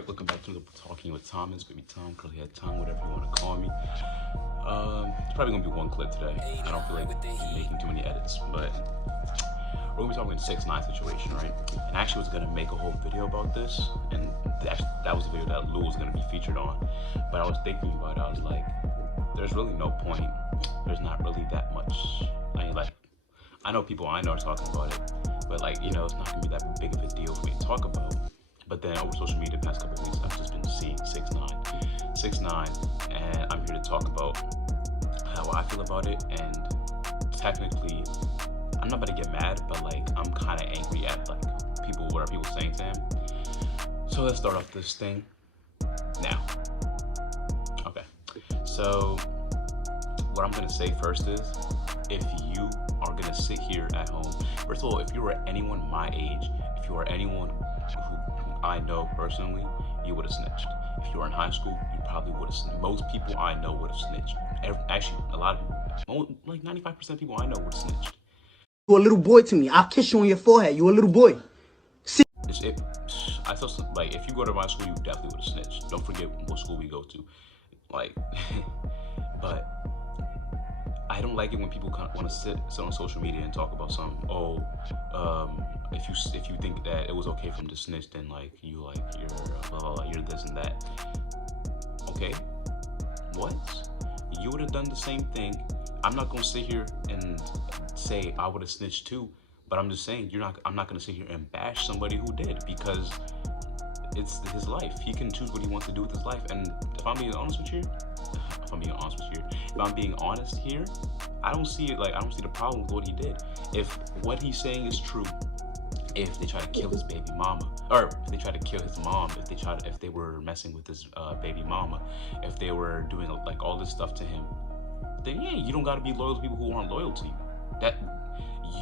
Alright, welcome back to the Talking with Tom. It's gonna be Tom, Curly Head Tom, whatever you want to call me. It's probably gonna be one clip today. I don't feel like making too many edits, but we're gonna be talking 6ix9ine situation, right? And I actually was gonna make a whole video about this, and that was the video that Lou was gonna be featured on. But I was thinking about it, I was like, there's really no point. There's not really that much. I mean, like, I know people I know are talking about it, but like, you know, it's not gonna be that big of a deal for me to talk about. But then over social media the past couple of weeks, I've just been seeing 6ix9ine, and I'm here to talk about how I feel about it. And technically, I'm not about to get mad, but like, I'm kind of angry at like what are people saying to him. So let's start off this thing now. Okay, so what I'm gonna say first is, if you are gonna sit here at home, first of all, if you were anyone my age, if you are anyone who I know personally, you would have snitched. If you were in high school, you probably would have snitched. Most people I know would have snitched. Actually, a lot of, like 95% of people I know would have snitched. You a little boy to me. I'll kiss you on your forehead. You a little boy. I feel like if you go to my school, you definitely would have snitched. Don't forget what school we go to. Like, but I don't like it when people want to sit on social media and talk about something. Oh, if you think that it was okay for him to snitch, then like you're blah, blah, blah, you're this and that. Okay, what? You would have done the same thing. I'm not gonna sit here and say I would have snitched too, but I'm just saying I'm not gonna sit here and bash somebody who did, because it's his life. He can choose what he wants to do with his life. And if I'm being honest with you, if I'm being honest here, I don't see the problem with what he did. If what he's saying is true, if they try to kill his baby mama, or if they try to kill his mom, if they were messing with his baby mama, if they were doing like all this stuff to him, then yeah, you don't got to be loyal to people who aren't loyal to you. That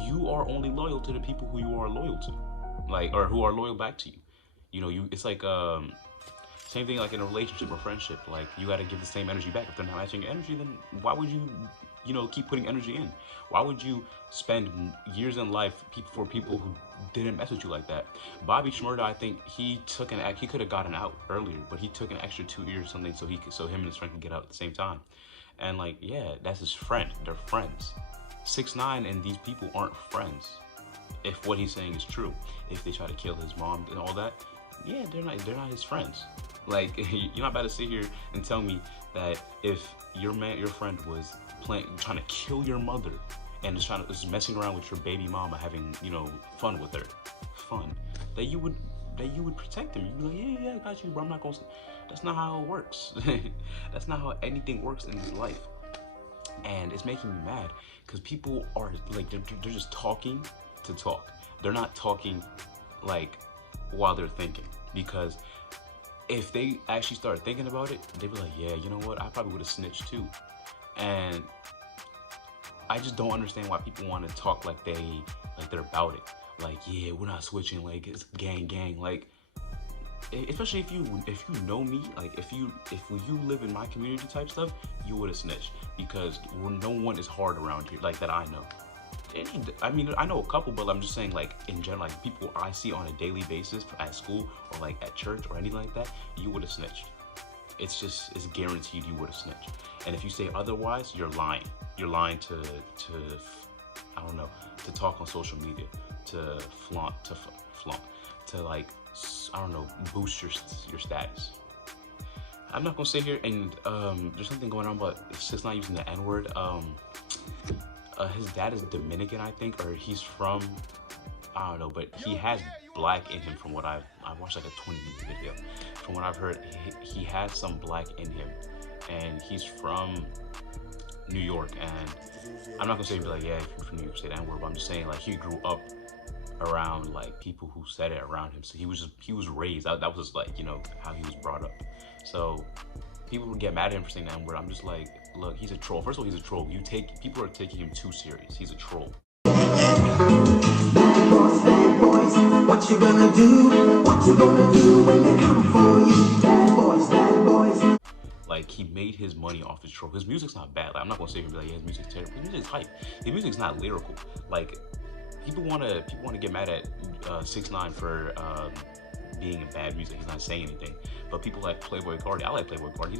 you are only loyal to the people who you are loyal to, like, or who are loyal back to you. You know, it's like same thing like in a relationship or friendship. Like, you got to give the same energy back. If they're not matching your energy, then why would you keep putting energy in? Why would you spend years in life for people who didn't mess with you like that? Bobby Shmurda, I think he could have gotten out earlier, but he took an extra 2 years or something so him and his friend could get out at the same time. And like, yeah, that's his friend. They're friends. 6ix9ine and these people aren't friends. If what he's saying is true, if they try to kill his mom and all that, yeah, they're not his friends. Like, you're not about to sit here and tell me that if your friend was trying to kill your mother and just messing around with your baby mama, having fun with her, that you would protect him. You'd be like, yeah, I got you, bro. I'm not gonna. That's not how it works. That's not how anything works in this life. And it's making me mad because people are like, they're just talking to talk. They're not talking like while they're thinking, because if they actually start thinking about it, they'd be like, yeah, you know what? I probably would have snitched too. And I just don't understand why people want to talk like they're about it. Like, yeah, we're not switching. Like, it's gang. Like, especially if you know me, like if you live in my community type stuff, you would have snitched, because no one is hard around here like that. I know. I mean, I know a couple, but I'm just saying, like, in general, like people I see on a daily basis at school or like at church or anything like that, you would have snitched. It's guaranteed you would have snitched. And if you say otherwise, you're lying. You're lying to I don't know, to talk on social media, to flaunt, to like, I don't know, boost your status. I'm not gonna sit here and there's something going on about 6ix9ine using the N-word. His dad is Dominican, I think, or he's from, I don't know, but he has black in him. From what I watched like a 20-minute video. From what I've heard, he has some black in him, and he's from New York. And I'm not gonna say, be like, yeah, if you're from New York, say the N-word, but I'm just saying, like, he grew up around like people who said it around him. So he was raised, that was just like, how he was brought up. So people would get mad at him for saying that word. I'm just like, look, he's a troll. First of all, he's a troll. People are taking him too serious. He's a troll. Bad boys, what you gonna do? What you gonna do when they come for you? Bad boys. Like, he made his money off his troll. His music's not bad. Like, I'm not gonna say like, yeah, his music's terrible. His music's hype. His music's not lyrical. Like, people wanna get mad at 6ix9ine for being bad music. He's not saying anything. But people like Playboy Carti. I like Playboy Carti.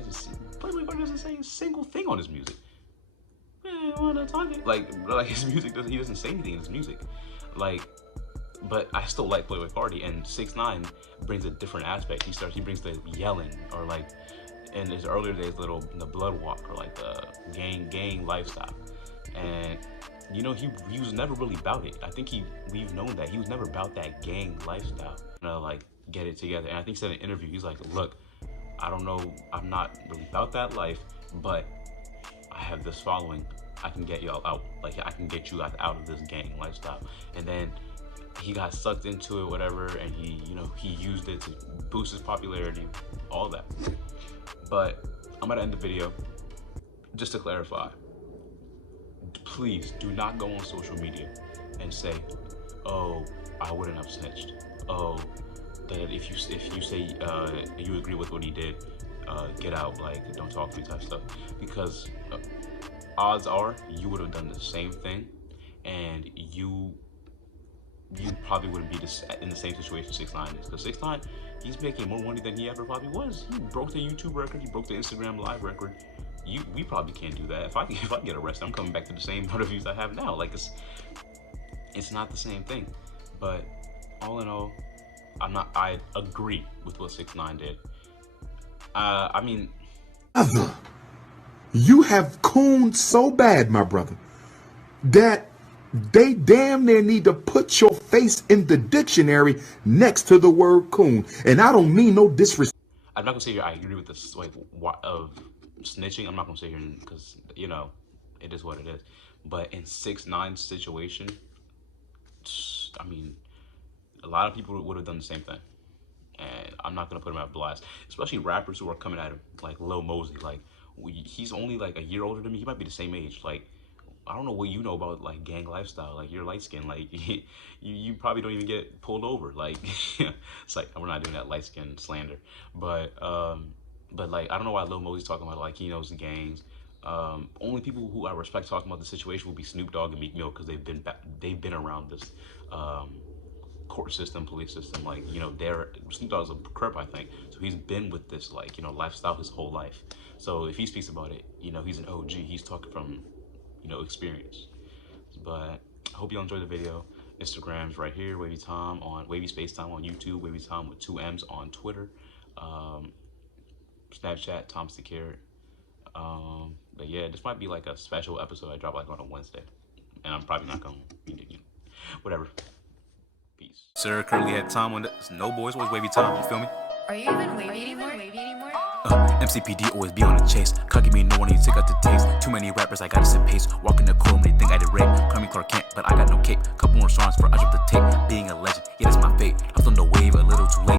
Playboy Carti doesn't say a single thing on his music. Like his music doesn't. He doesn't say anything in his music. Like, but I still like Playboy Carti. And 6ix9ine brings a different aspect. He brings the yelling, or like in his earlier days, the blood walk, or like the gang lifestyle. And you know, he was never really about it. I think we've known that he was never about that gang lifestyle. Like get it together. And I think he said in an interview, he's like, look, I don't know, I'm not really about that life, but I have this following. I can get y'all out. Like, I can get you out of this gang lifestyle. And then he got sucked into it, whatever, and he used it to boost his popularity, all that. But I'm gonna end the video. Just to clarify, please do not go on social media and say, oh, I wouldn't have snitched. Oh, that if you say you agree with what he did, get out, like, don't talk to me type stuff. Because odds are you would have done the same thing, and you probably wouldn't be in the same situation 6ix9ine is. Because 6ix9ine, he's making more money than he ever probably was. He broke the YouTube record, he broke the Instagram live record. We probably can't do that. If I get arrested, I'm coming back to the same amount of views I have now. Like, it's not the same thing. But all in all, I agree with what 6ix9ine did. I mean, you have cooned so bad, my brother, that they damn near need to put your face in the dictionary next to the word coon. And I don't mean no disrespect. I'm not gonna say here I agree with this, like, of snitching. I'm not gonna say here because, you know, it is what it is. But in 6ix9ine's situation, I mean, a lot of people would have done the same thing. And I'm not gonna put him at blast, especially rappers who are coming at him, like Lil Mosey. Like, he's only like a year older than me. He might be the same age. Like, I don't know what you know about like gang lifestyle. Like, you're light skinned. Like, you probably don't even get pulled over. Like, it's like, we're not doing that light skin slander. But like, I don't know why Lil Mosey's talking about, like, he knows the gangs. Only people who I respect talking about the situation will be Snoop Dogg and Meek Mill, because they've been around this court system, police system. Like, you know, Snoop Dogg's a Crip, I think, so he's been with this, like, you know, lifestyle his whole life. So if he speaks about it, you know, he's an OG. He's talking from, you know, experience. But I hope you all enjoyed the video. Instagram's right here, Wavy Tom on Wavy Space Time on YouTube, Wavy Tom with 2 M's on Twitter, Snapchat, Tom's the Carrot. But yeah, this might be like a special episode I drop like on a Wednesday, and I'm probably not gonna, you know, whatever. Peace. Sir, currently at Tom on the No Boys, always Wavy Tom. You feel me? Are you even wavy anymore? MCPD always be on the chase. Cocky me, no one, you take out the taste. Too many rappers, I gotta set pace. Walking the cool, they think I did rape. Call me Clark Kent, but I got no cape. Couple more songs for I drop the tape. Being a legend, yeah, that's my fate. I'm on the wave a little too late.